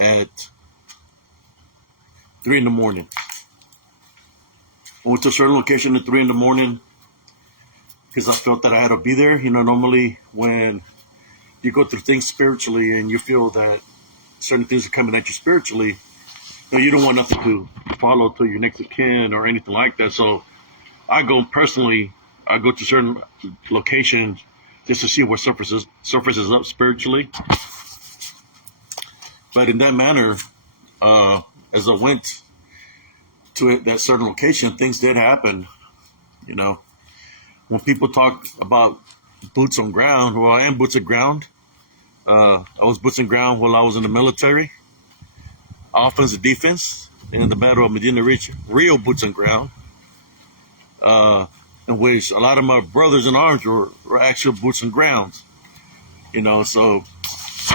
at 3 in the morning. I went to a certain location at 3 in the morning because I felt that I had to be there. Normally when you go through things spiritually and you feel that certain things are coming at you spiritually, you don't want nothing to follow to your next of kin or anything like that. So I go to certain locations just to see what surfaces up spiritually. But in that manner, as I went to that certain location, things did happen. When people talk about boots on ground, well, I am boots on ground. I was boots on ground while I was in the military, offense and defense, and in the Battle of Medina Ridge, real boots on ground, in which a lot of my brothers in arms were actual boots on grounds. So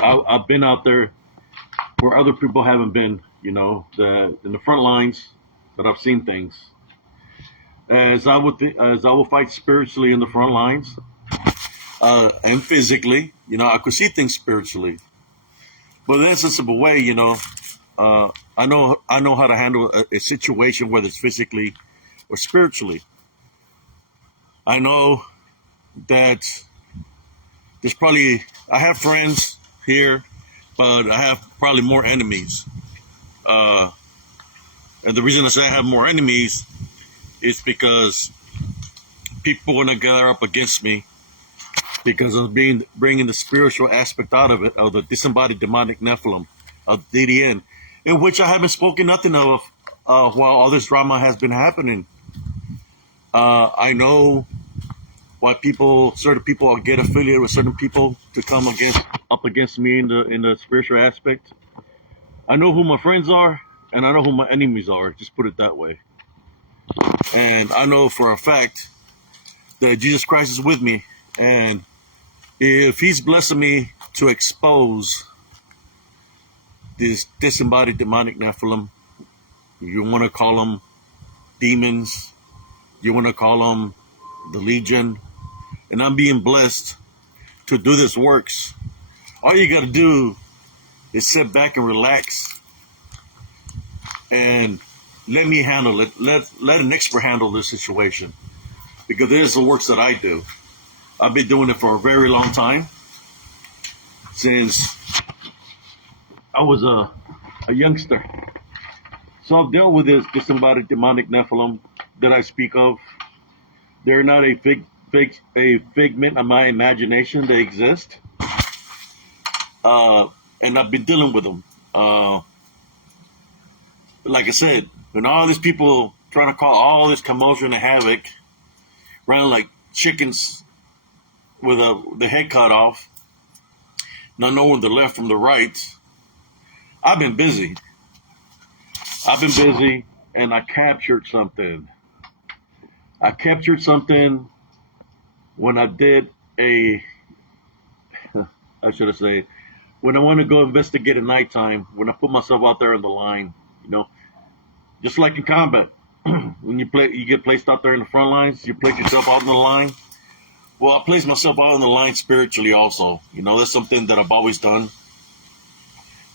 I've been out there where other people haven't been, in the front lines, but I've seen things. As I would fight spiritually in the front lines, and physically, I could see things spiritually. But in a sense of a way, I know how to handle a situation, whether it's physically or spiritually. I know that I have friends here, but I have probably more enemies. And the reason I say I have more enemies is because people want to gather up against me because of bringing the spiritual aspect out of it, of the disembodied demonic Nephilim, of DDN, in which I haven't spoken nothing of while all this drama has been happening. I know why certain people get affiliated with certain people to come up against me in the spiritual aspect. I know who my friends are, and I know who my enemies are. Just put it that way. And I know for a fact that Jesus Christ is with me, and if He's blessing me to expose this disembodied demonic Nephilim, you want to call them demons, you want to call them the Legion, and I'm being blessed to do this works, all you got to do is sit back and relax and let me handle it. Let an expert handle this situation, because there's the works that I do. I've been doing it for a very long time, since I was a youngster. So I've dealt with this disembodied demonic Nephilim that I speak of. They're not a figment of my imagination. They exist. And I've been dealing with them. Like I said, when all these people trying to cause all this commotion and havoc, running like chickens with the head cut off, not knowing the left from the right, I've been busy. And I captured something. When I did when I want to go investigate at nighttime, when I put myself out there on the line, just like in combat, when you get placed out there in the front lines, you place yourself out in the line. Well, I place myself out on the line spiritually also. That's something that I've always done.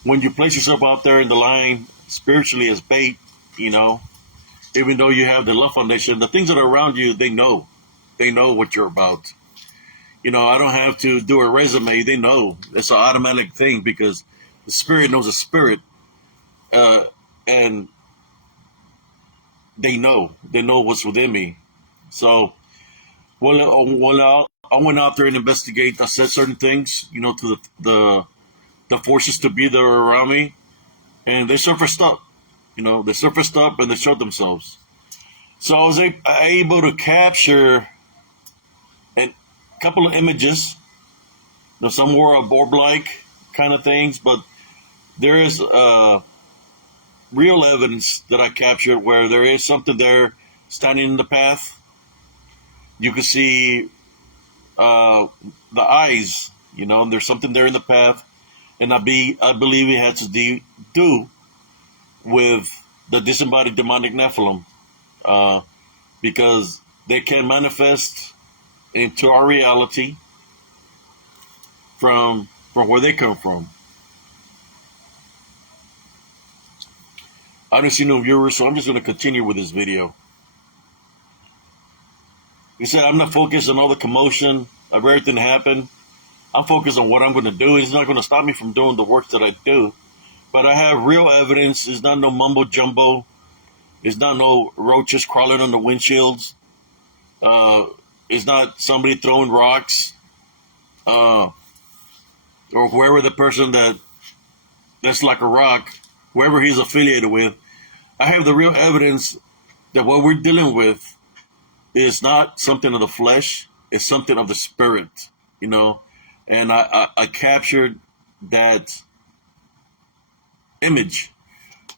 When you place yourself out there in the line spiritually as bait, even though you have the love foundation, the things that are around you, they know what you're about. I don't have to do a resume. They know. It's an automatic thing, because the spirit knows the spirit, and they know what's within me. So when I went out there and investigate, I said certain things, to the forces to be there around me, and they surfaced up. They surfaced up and they showed themselves. So I was able to capture a couple of images. Some were orb-like kind of things, but there is real evidence that I captured where there is something there standing in the path. You can see the eyes, and there's something there in the path. And I believe it had to do with the disembodied demonic Nephilim, because they can manifest into our reality from where they come from. I don't see no viewers, so I'm just going to continue with this video. He said, I'm not focused on all the commotion of everything that happened. I'm focused on what I'm going to do. It's not going to stop me from doing the work that I do. But I have real evidence. It's not no mumbo jumbo. It's not no roaches crawling on the windshields. It's not somebody throwing rocks. Or whoever the person that's like a rock, whoever he's affiliated with. I have the real evidence that what we're dealing with is not something of the flesh. It's something of the spirit, you know. And I captured that image.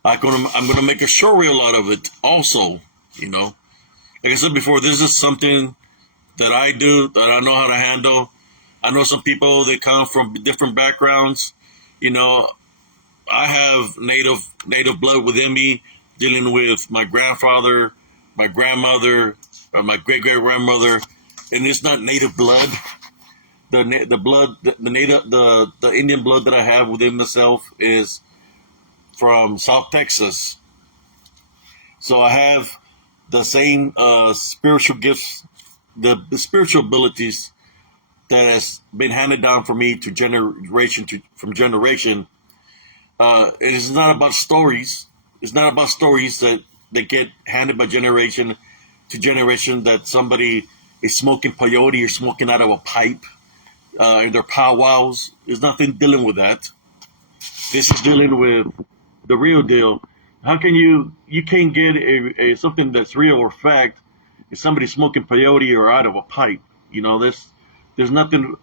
I'm gonna make a show reel out of it also, you know. Like I said before, this is something that I do, that I know how to handle. I know some people, they come from different backgrounds. You know, I have native blood within me, dealing with my grandfather, my grandmother, or my great-great-grandmother, and it's not native blood. The blood, the Indian blood that I have within myself is from South Texas. So I have the same spiritual gifts, the spiritual abilities that has been handed down from me to generation from generation. It is not about stories. It's not about stories that get handed by generation to generation, that somebody is smoking peyote or smoking out of a pipe in their powwows. There's nothing dealing with that. This is dealing with the real deal. How can you can't get a something that's real or fact if somebody's smoking peyote or out of a pipe? You know, there's nothing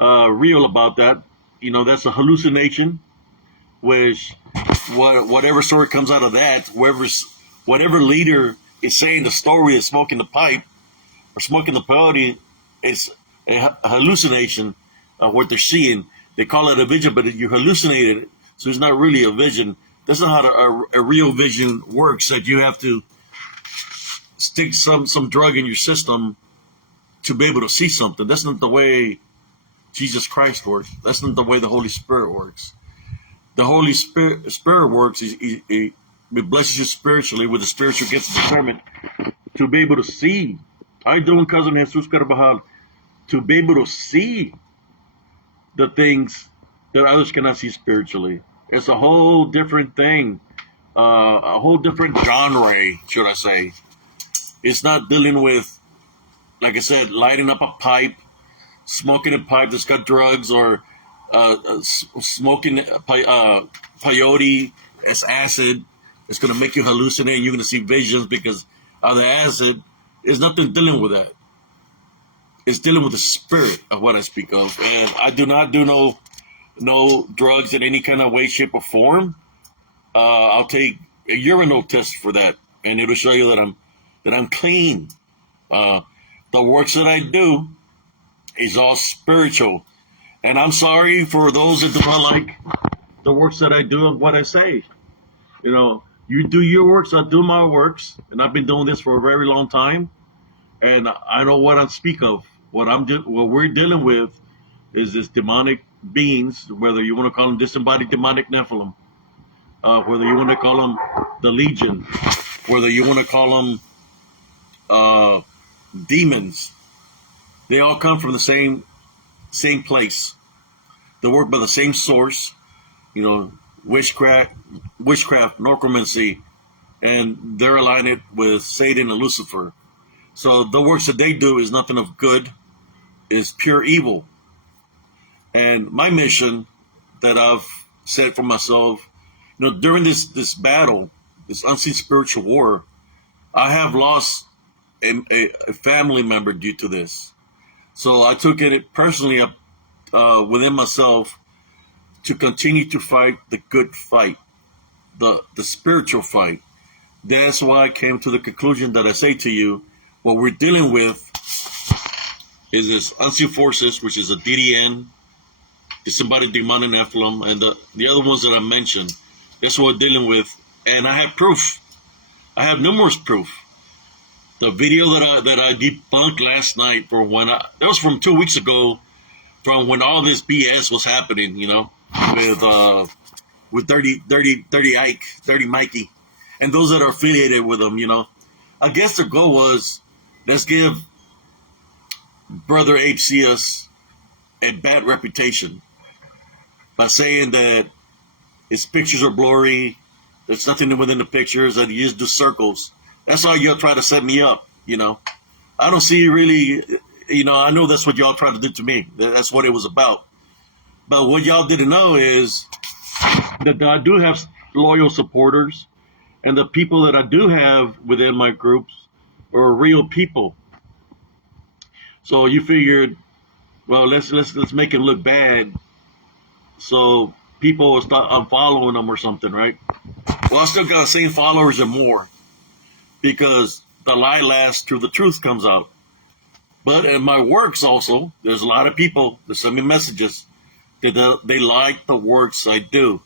real about that. You know, that's a hallucination. Which whatever story comes out of that, whatever leader is saying the story is smoking the pipe or smoking the peyote, it's a hallucination of what they're seeing. They call it a vision, but you hallucinated it, so it's not really a vision. That's not how a real vision works. That you have to stick some drug in your system to be able to see something. That's not the way Jesus Christ works. That's not the way the Holy Spirit works. The Holy Spirit works. It blesses you spiritually with the spiritual gifts of discernment to be able to see. I do, cousin Jesus Carvajal, to be able to see the things that others cannot see spiritually. It's a whole different thing, a whole different genre, should I say. It's not dealing with, like I said, lighting up a pipe, smoking a pipe that's got drugs, or smoking peyote as acid. It's going to make you hallucinate. You're going to see visions because of the acid. There's nothing dealing with that. It's dealing with the spirit of what I speak of. And I do not do no drugs in any kind of way, shape, or form. I'll take a urinal test for that, and it'll show you that I'm clean. The works that I do is all spiritual. And I'm sorry for those that do not like the works that I do and what I say. You know, you do your works, I do my works, and I've been doing this for a very long time, and I know what I speak of. What we're dealing with is this demonic beings, whether you want to call them disembodied demonic Nephilim, whether you want to call them the Legion, whether you want to call them demons. They all come from the same place. They work by the same source, you know, witchcraft, necromancy, and they're aligned with Satan and Lucifer. So the works that they do is nothing of good, is pure evil. And my mission that I've set for myself, you know, during this battle, this unseen spiritual war, I have lost a family member due to this. So I took it personally up within myself to continue to fight the good fight, the spiritual fight. That's why I came to the conclusion that I say to you, what we're dealing with is this unseen forces, which is a DDN, disembodied demonic Nephilim, and the other ones that I mentioned. That's what we're dealing with, and I have proof. I have numerous proof. The video that I debunked last night that was from 2 weeks ago, from when all this BS was happening, you know, with Dirty Ike, Dirty Mikey, and those that are affiliated with them. I guess their goal was, let's give Brother HCS a bad reputation by saying that his pictures are blurry, there's nothing within the pictures, that he just do circles. That's how y'all try to set me up. I don't see really, I know that's what y'all try to do to me. That's what it was about. But what y'all didn't know is that I do have loyal supporters, and the people that I do have within my groups are real people. So you figured, well, let's make it look bad, so people will start unfollowing them or something, right? Well, I still got the same followers and more, because the lie lasts till the truth comes out. But in my works also, there's a lot of people that send me messages that they like the works I do,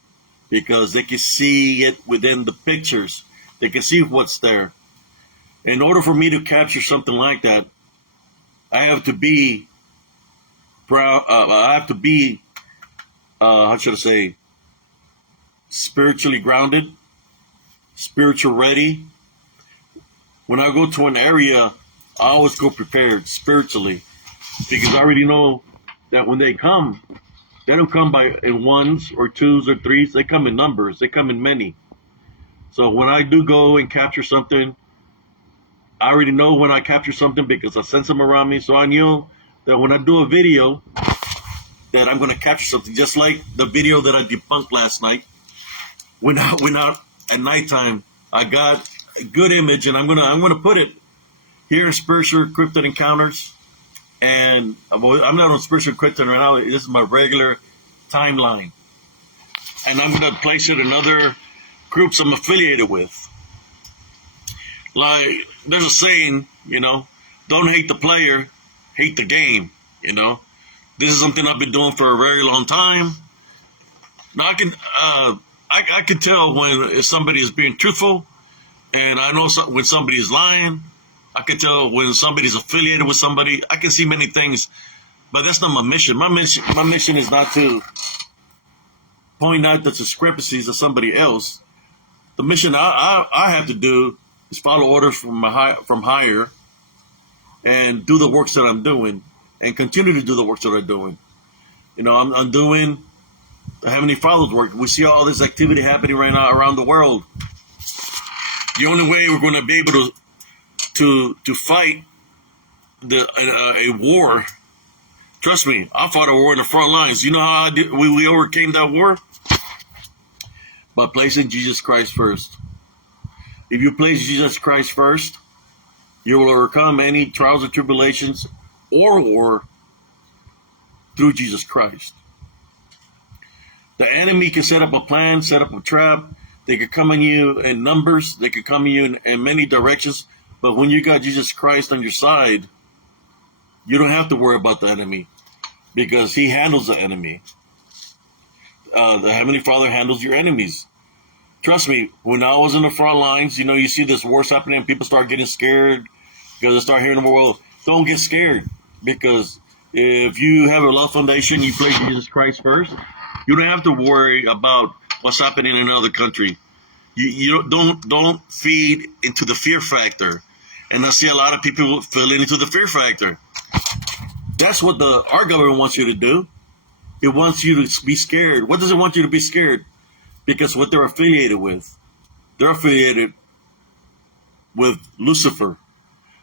because they can see it within the pictures. They can see what's there. In order for me to capture something like that, I have to be proud. I have to be, how should I say, spiritually grounded, spiritual ready. When I go to an area, I always go prepared spiritually, because I already know that when they don't come in ones or twos or threes. They come in numbers. They come in many. So when I do go and capture something, I already know when I capture something because I sense them around me. So I know that when I do a video, that I'm going to capture something. Just like the video that I debunked last night. When I went out at nighttime, I got a good image, and I'm gonna put it here in Spiritual Cryptid Encounters. And I'm not on Spiritual Cryptid right now. This is my regular timeline, and I'm gonna place it in other groups I'm affiliated with. Like, there's a saying, don't hate the player, hate the game. This is something I've been doing for a very long time. Now I can tell when somebody is being truthful, and I know when somebody is lying. I can tell when somebody's affiliated with somebody. I can see many things, but that's not my mission. My mission is not to point out the discrepancies of somebody else. The mission I have to do is follow orders from higher, and do the works that I'm doing, and continue to do the works that I'm doing. I'm doing the Heavenly Father's work. We see all this activity happening right now around the world. The only way we're going to be able to fight a war. Trust me, I fought a war in the front lines. You know how we overcame that war? By placing Jesus Christ first. If you place Jesus Christ first, you will overcome any trials and tribulations or war through Jesus Christ. The enemy can set up a plan, set up a trap. They could come on you in numbers. They could come on you in many directions. But when you got Jesus Christ on your side, you don't have to worry about the enemy, because he handles the enemy. The Heavenly Father handles your enemies. Trust me, when I was in the front lines, you see this wars happening and people start getting scared because they start hearing the world. Don't get scared, because if you have a love foundation, you place Jesus Christ first, you don't have to worry about what's happening in another country. You don't feed into the fear factor. And I see a lot of people falling into the fear factor. That's what our government wants you to do. It wants you to be scared. What does it want you to be scared? Because what they're affiliated with. They're affiliated with Lucifer.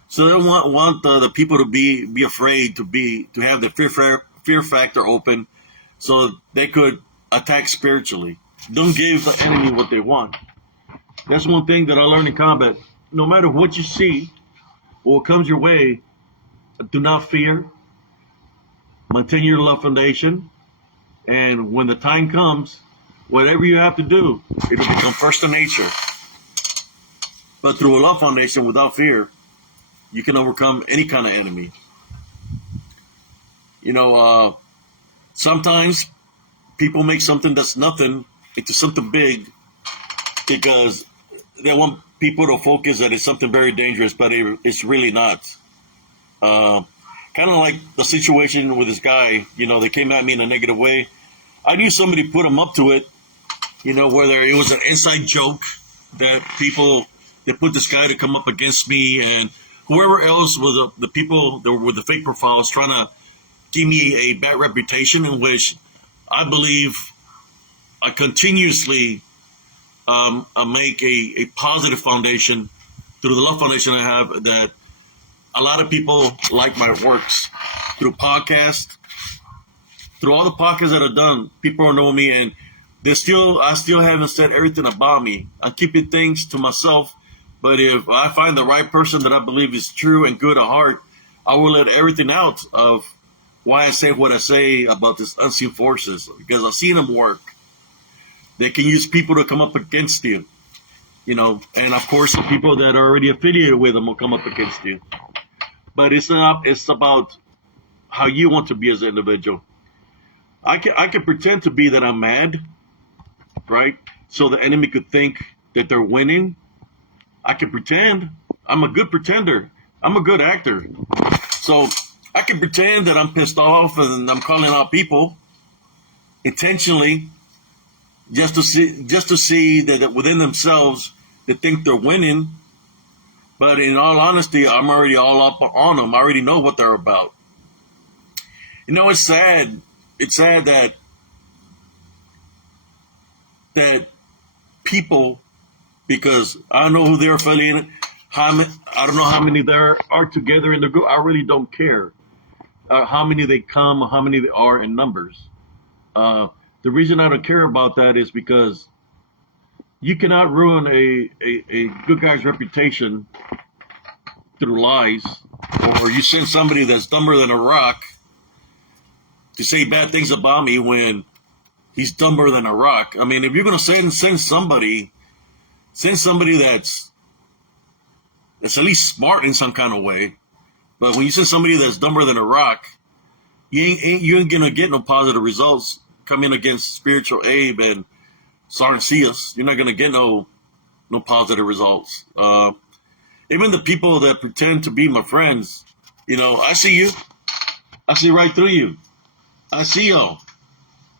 So they don't want the people to be afraid, to have the fear factor open, so they could attack spiritually. Don't give the enemy what they want. That's one thing that I learned in combat. No matter what you see or what comes your way, do not fear. Maintain your love foundation. And when the time comes, whatever you have to do, it'll become first in nature. But through a love foundation without fear, you can overcome any kind of enemy. Sometimes people make something that's nothing into something big because they want people to focus that it's something very dangerous, but it's really not. Kind of like the situation with this guy, they came at me in a negative way. I knew somebody put him up to it, whether it was an inside joke that people, they put this guy to come up against me, and whoever else was the people that were the fake profiles trying to give me a bad reputation, in which I believe I continuously I make a positive foundation through the love foundation I have, that a lot of people like my works through podcasts, through all the podcasts that I've done. People know me, and I still haven't said everything about me. I'm keeping things to myself, but if I find the right person that I believe is true and good at heart, I will let everything out of why I say what I say about these unseen forces, because I've seen them work. They can use people to come up against you, and of course the people that are already affiliated with them will come up against you. But it's about how you want to be as an individual. I can pretend to be that I'm mad, right? So the enemy could think that they're winning. I can pretend. I'm a good pretender. I'm a good actor. So I can pretend that I'm pissed off and I'm calling out people intentionally, just to see that within themselves they think they're winning. But in all honesty, I'm already all up on them. I already know what they're about. It's sad. It's sad that people, because I know who they're affiliated, I don't know how many there are together in the group. I really don't care how many they come, or how many they are in numbers. The reason I don't care about that is because you cannot ruin a good guy's reputation through lies, or you send somebody that's dumber than a rock to say bad things about me when he's dumber than a rock. I mean, if you're going to send somebody that's at least smart in some kind of way. But when you send somebody that's dumber than a rock, you ain't going to get no positive results coming against Spiritual Abe and Sarncias. You're not going to get no positive results. Even the people that pretend to be my friends, I see you. I see right through you. I see y'all.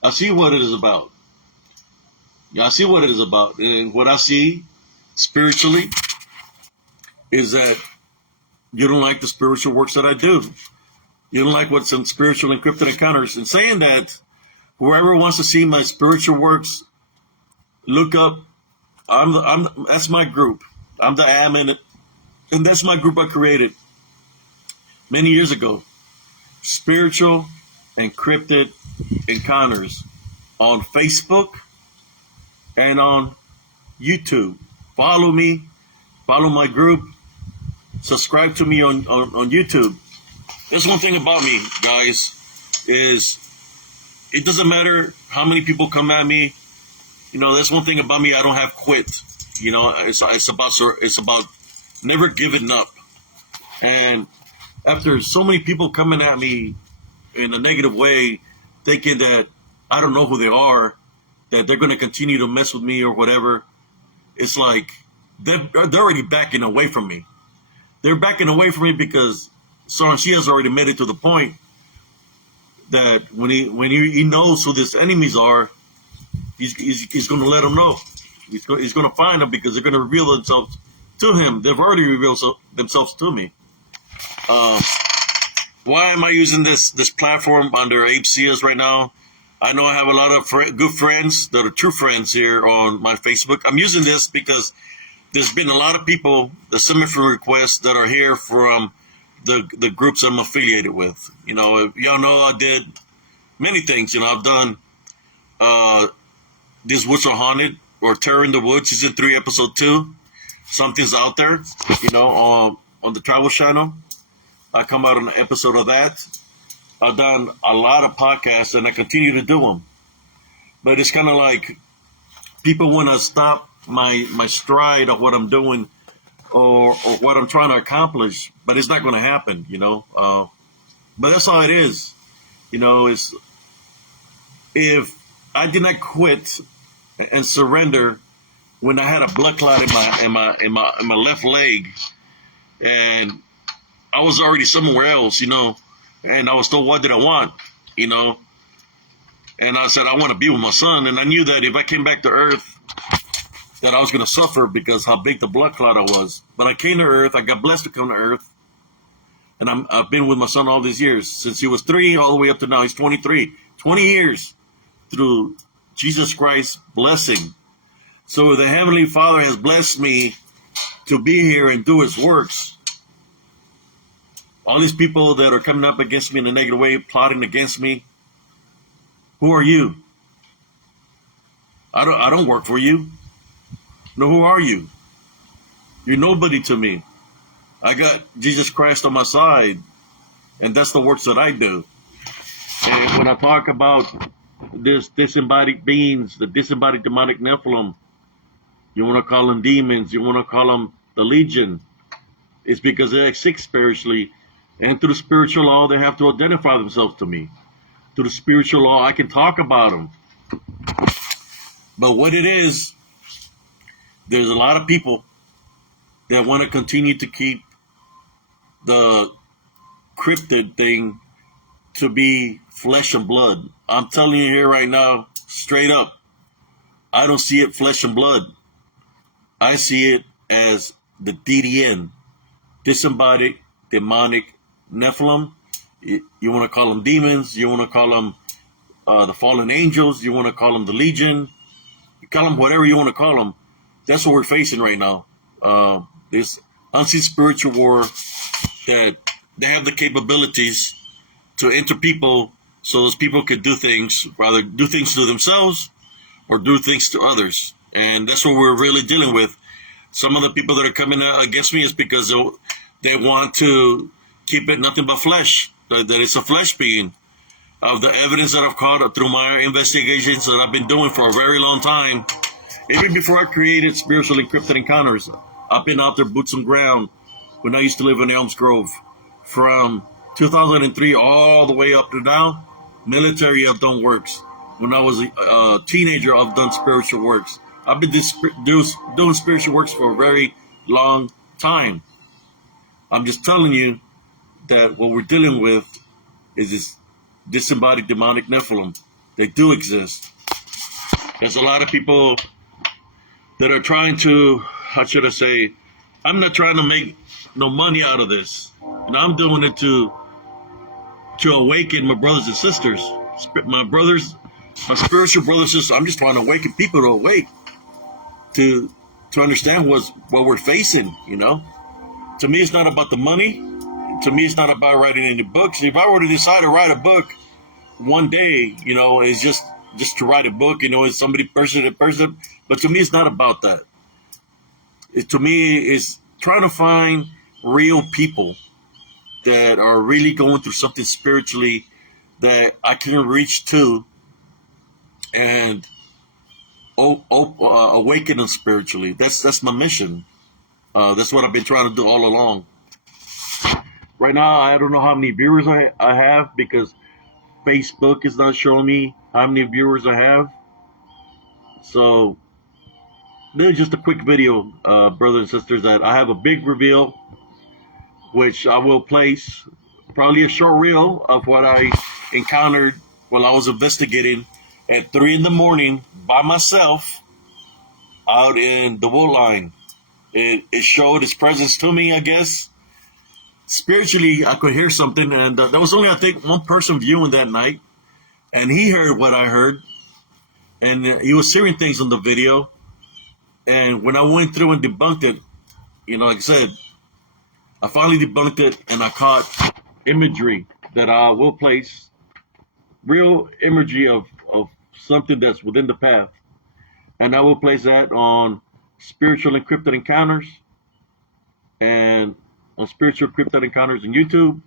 I see what it is about. Yeah, I see what it is about. And what I see spiritually is that you don't like the spiritual works that I do. You don't like what's in Spiritual and Cryptid Encounters. And saying that, whoever wants to see my spiritual works, look up. That's my group. I'm the admin, and that's my group I created many years ago. Spiritual and Cryptid Encounters on Facebook and on YouTube. Follow me, follow my group, subscribe to me on YouTube. There's one thing about me, guys, is it doesn't matter how many people come at me. That's one thing about me. I don't have quit. It's about never giving up. And after so many people coming at me in a negative way, thinking that I don't know who they are, that they're going to continue to mess with me or whatever, it's like they're already backing away from me. They're backing away from me because Sarncia has already made it to the point that when he knows who his enemies are, he's going to let them know. He's going to find them because they're going to reveal themselves to him. They've already revealed themselves to me. Why am I using this platform under Abe Cias right now? I know I have a lot of good friends that are true friends here on my Facebook. I'm using this because there's been a lot of people that send me friend requests that are here from the groups I'm affiliated with. Y'all know I did many things. I've done These Woods Are Haunted, or Terror in the Woods, season 3, episode 2. Something's out there, on the Travel Channel. I come out on an episode of that. I've done a lot of podcasts, and I continue to do them. But it's kind of like people want to stop my stride of what I'm doing or what I'm trying to accomplish, but it's not going to happen, But that's all it is. It's, if I did not quit and surrender when I had a blood clot in my left leg, and I was already somewhere else, and I was told, what did I want, And I said, I want to be with my son. And I knew that if I came back to Earth that I was going to suffer because how big the blood clot I was. But I came to Earth. I got blessed to come to Earth. And I've been with my son all these years, since he was 3 all the way up to now. He's 23. 20 years through Jesus Christ's blessing. So the Heavenly Father has blessed me to be here and do His works. All these people that are coming up against me in a negative way, plotting against me, who are you? I don't work for you. No, who are you? You're nobody to me. I got Jesus Christ on my side, and that's the works that I do. And when I talk about this disembodied beings, the disembodied demonic Nephilim, you want to call them demons, you want to call them the Legion, it's because they exist spiritually, and through the spiritual law, they have to identify themselves to me. Through the spiritual law, I can talk about them. But what it is, there's a lot of people that want to continue to keep the cryptid thing to be flesh and blood. I'm telling you here right now, straight up, I don't see it flesh and blood. I see it as the DDN, disembodied demonic Nephilim. You want to call them demons, you want to call them the fallen angels, you want to call them the Legion, you call them whatever you want to call them. That's what we're facing right now. This unseen spiritual war that they have the capabilities to enter people so those people could do things, rather do things to themselves or do things to others. And that's what we're really dealing with. Some of the people that are coming against me is because they want to keep it nothing but flesh, that it's a flesh being. Of the evidence that I've caught through my investigations that I've been doing for a very long time, even before I created Spiritual and Cryptid Encounters, I've been out there boots on ground when I used to live in Elms Grove. From 2003 all the way up to now, military, I've done works. When I was a teenager, I've done spiritual works. I've been doing spiritual works for a very long time. I'm just telling you that what we're dealing with is this disembodied demonic Nephilim. They do exist. There's a lot of people that are trying to, how should I say, I'm not trying to make no money out of this. And I'm doing it to awaken my brothers and sisters. My spiritual brothers and sisters. I'm just trying to awaken people to awake, to understand what we're facing, you know. To me, it's not about the money. To me, it's not about writing any books. If I were to decide to write a book one day, you know, it's just to write a book, you know, it's somebody person to person. But to me, it's not about that. To me, it's trying to find real people that are really going through something spiritually that I can reach to and awaken them spiritually. That's my mission. That's what I've been trying to do all along. Right now, I don't know how many viewers I have because Facebook is not showing me how many viewers I have. So this is just a quick video, brothers and sisters, that I have a big reveal, which I will place, probably a short reel of what I encountered while I was investigating at 3 in the morning by myself out in the wool line. It showed its presence to me, I guess. Spiritually, I could hear something, and there was only, I think, one person viewing that night, and he heard what I heard, and he was hearing things on the video. And when I went through and debunked it, you know, like I said, I finally debunked it, and I caught imagery that I will place, real imagery of something that's within the path, and I will place that on Spiritual and Cryptid Encounters, and on Spiritual Cryptid Encounters on YouTube,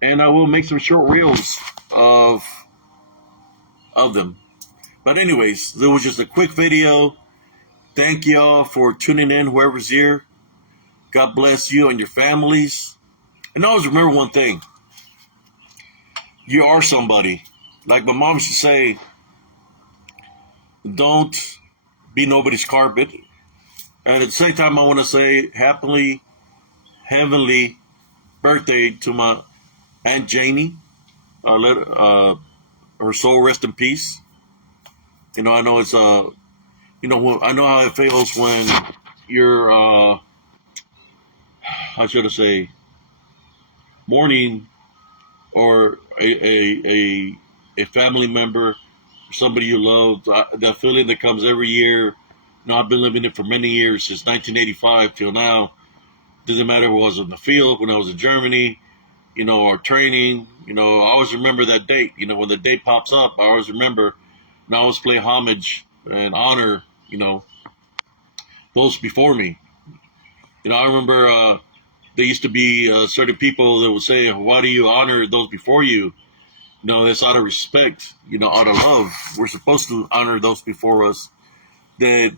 and I will make some short reels of them. But anyways, there was just a quick video. Thank y'all for tuning in, whoever's here. God bless you and your families. And always remember one thing. You are somebody. Like my mom used to say, don't be nobody's carpet. And at the same time, I want to say happily, heavenly birthday to my Aunt Janie. Let her soul rest in peace. You know, I know it's I know how it feels when you're, how should I say, mourning, or a family member, somebody you love. That feeling that comes every year. I've been living it for many years, since 1985 till now. Doesn't matter if it was in the field, when I was in Germany, or training. I always remember that date. When the date pops up, I always remember, and I always play homage and honor, those before me. I remember there used to be certain people that would say, "Why do you honor those before you?" That's out of respect, out of love. We're supposed to honor those before us that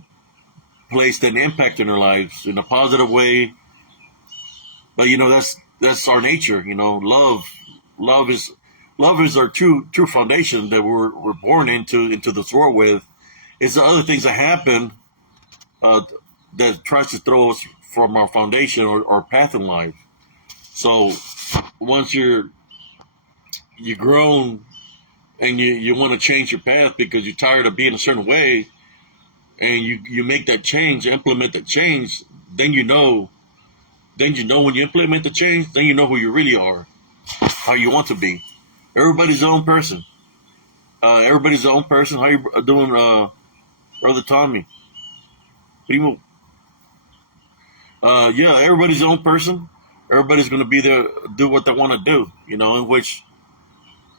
placed an impact in our lives in a positive way. But that's our nature. Love is our true foundation that we're born into this world with. It's the other things that happen that tries to throw us from our foundation or path in life. So once you're grown and you want to change your path because you're tired of being a certain way, and you make that change, implement that change, then when you implement the change, then you know who you really are, how you want to be. Everybody's their own person. How you doing, Brother Tommy? People. Yeah, everybody's their own person. Everybody's going to be there, do what they want to do, in which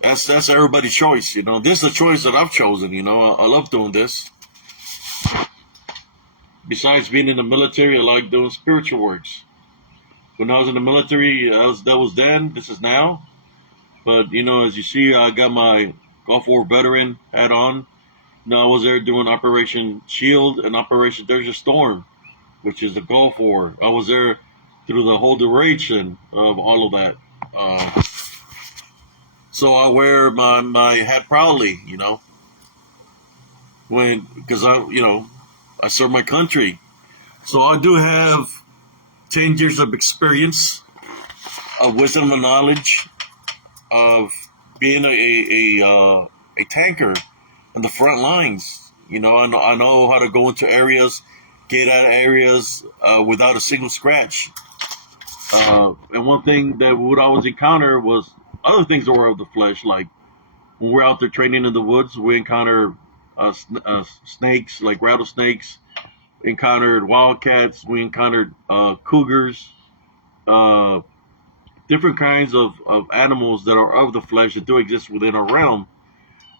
that's everybody's choice. This is a choice that I've chosen. I love doing this. Besides being in the military, I like doing spiritual works. When I was in the military, that was then. This is now. But as you see, I got my Gulf War veteran hat on. Now I was there doing Operation Shield and Operation Desert Storm, which is the Gulf War. I was there through the whole duration of all of that. So I wear my hat proudly, because I serve my country. So I do have 10 years of experience, of wisdom and knowledge, of being a tanker in the front lines. I know how to go into areas, get out of areas without a single scratch. And one thing that we would always encounter was other things that were of the flesh, like when we're out there training in the woods, we encounter snakes, like rattlesnakes. We encountered wildcats. We encountered cougars, different kinds of animals that are of the flesh that do exist within our realm.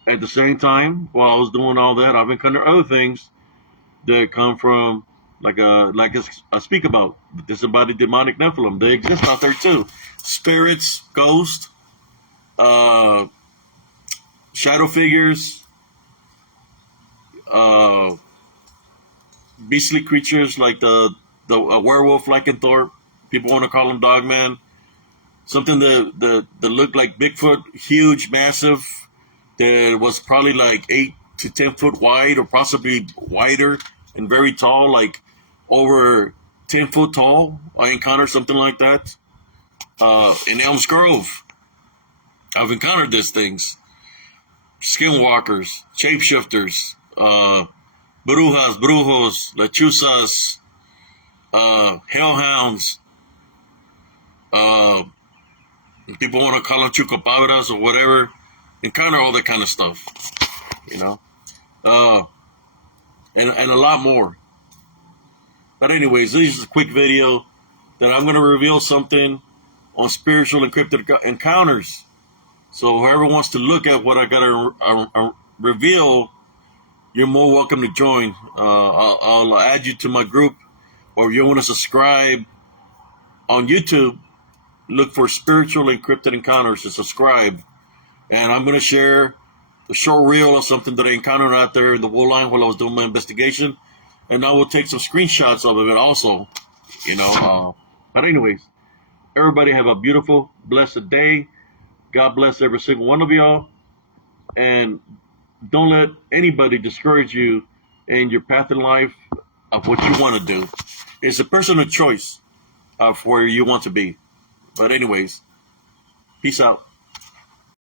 At the same time, while I was doing all that, I've encountered other things that come from, like I speak about, the disembodied demonic Nephilim. They exist out there too. Spirits, ghosts, shadow figures, beastly creatures like the werewolf lycanthrope. People want to call him Dogman. Something that looked like Bigfoot, huge, massive, that was probably like 8 to 10 foot wide, or possibly wider, and very tall, like over 10 foot tall. I encountered something like that in Elms Grove. I've encountered these things. Skinwalkers, shapeshifters, brujas, brujos, lechuzas, hellhounds. People want to call them chupacabras or whatever. Encounter all that kind of stuff, and a lot more. But anyways, this is a quick video that I'm going to reveal something on spiritual and cryptid encounters. So whoever wants to look at what I got to reveal, you're more welcome to join. I'll add you to my group, or if you want to subscribe on YouTube, look for Spiritual and Cryptid Encounters and subscribe. And I'm going to share the short reel of something that I encountered out there in the wool line while I was doing my investigation. And I will take some screenshots of it also, But anyways, everybody have a beautiful, blessed day. God bless every single one of y'all. And don't let anybody discourage you in your path in life of what you want to do. It's a personal choice of where you want to be. But anyways, peace out.